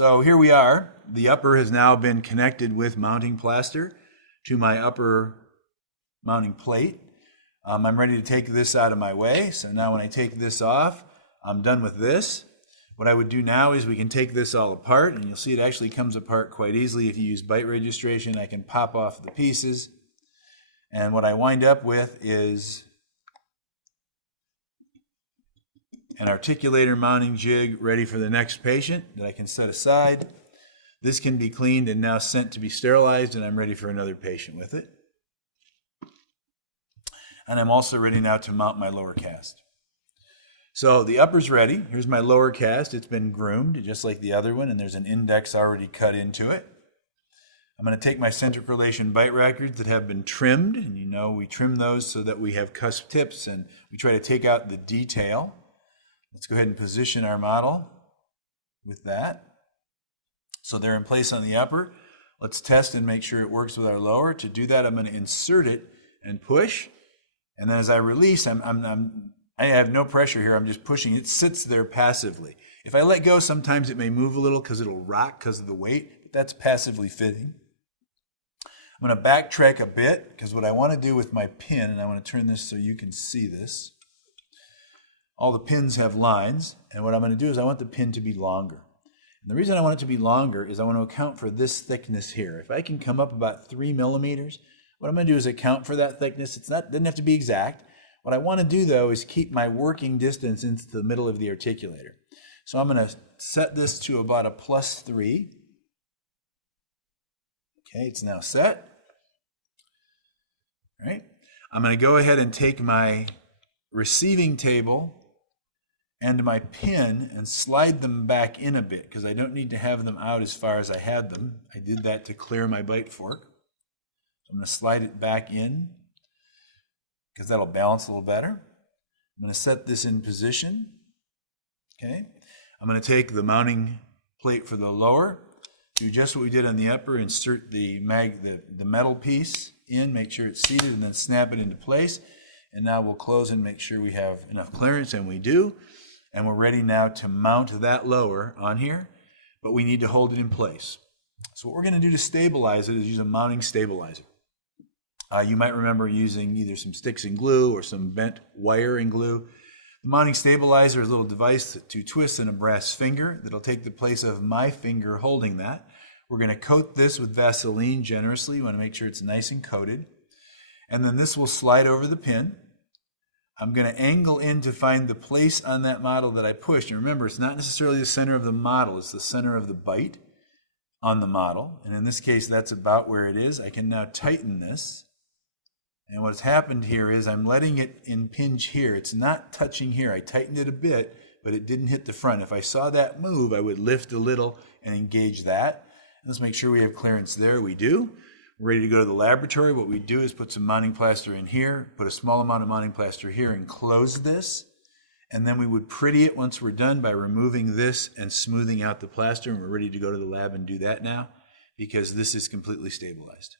So here we are. The upper has now been connected with mounting plaster to my upper mounting plate. I'm ready to take this out of my way. So now when I take this off, I'm done with this. What I would do now is we can take this all apart, and you'll see it actually comes apart quite easily if you use byte registration. I can pop off the pieces. And what I wind up with is an articulator mounting jig ready for the next patient that I can set aside. This can be cleaned and now sent to be sterilized, and I'm ready for another patient with it. And I'm also ready now to mount my lower cast. So the upper's ready. Here's my lower cast. It's been groomed just like the other one, and there's an index already cut into it. I'm going to take my centric relation bite records that have been trimmed, and you know we trim those so that we have cusp tips and we try to take out the detail. Let's go ahead and position our model with that. So they're in place on the upper. Let's test and make sure it works with our lower. To do that, I'm going to insert it and push. And then as I release, I have no pressure here. I'm just pushing. It sits there passively. If I let go, sometimes it may move a little because it'll rock because of the weight, but that's passively fitting. I'm going to backtrack a bit because what I want to do with my pin, and I want to turn this so you can see this. All the pins have lines, and what I'm going to do is I want the pin to be longer. And the reason I want it to be longer is I want to account for this thickness here. If I can come up about 3 millimeters, what I'm going to do is account for that thickness. Doesn't have to be exact. What I want to do, though, is keep my working distance into the middle of the articulator. So I'm going to set this to about a +3. Okay, it's now set. All right. I'm going to go ahead and take my receiving table and my pin and slide them back in a bit because I don't need to have them out as far as I had them. I did that to clear my bite fork. So I'm going to slide it back in because that'll balance a little better. I'm going to set this in position. Okay. I'm going to take the mounting plate for the lower, do just what we did on the upper, insert the metal piece in, make sure it's seated, and then snap it into place. And now we'll close and make sure we have enough clearance, and we do. And we're ready now to mount that lower on here, but we need to hold it in place. So what we're going to do to stabilize it is use a mounting stabilizer. You might remember using either some sticks and glue or some bent wire and glue. The mounting stabilizer is a little device to twist in a brass finger that'll take the place of my finger holding that. We're going to coat this with Vaseline generously. You want to make sure it's nice and coated. And then this will slide over the pin. I'm going to angle in to find the place on that model that I pushed. And remember, it's not necessarily the center of the model, it's the center of the bite on the model. And in this case, that's about where it is. I can now tighten this. And what's happened here is I'm letting it impinge here. It's not touching here. I tightened it a bit, but it didn't hit the front. If I saw that move, I would lift a little and engage that. Let's make sure we have clearance there. We do. We're ready to go to the laboratory. What we do is put some mounting plaster in here, put a small amount of mounting plaster here, and close this. And then we would pretty it once we're done by removing this and smoothing out the plaster. And we're ready to go to the lab and do that now because this is completely stabilized.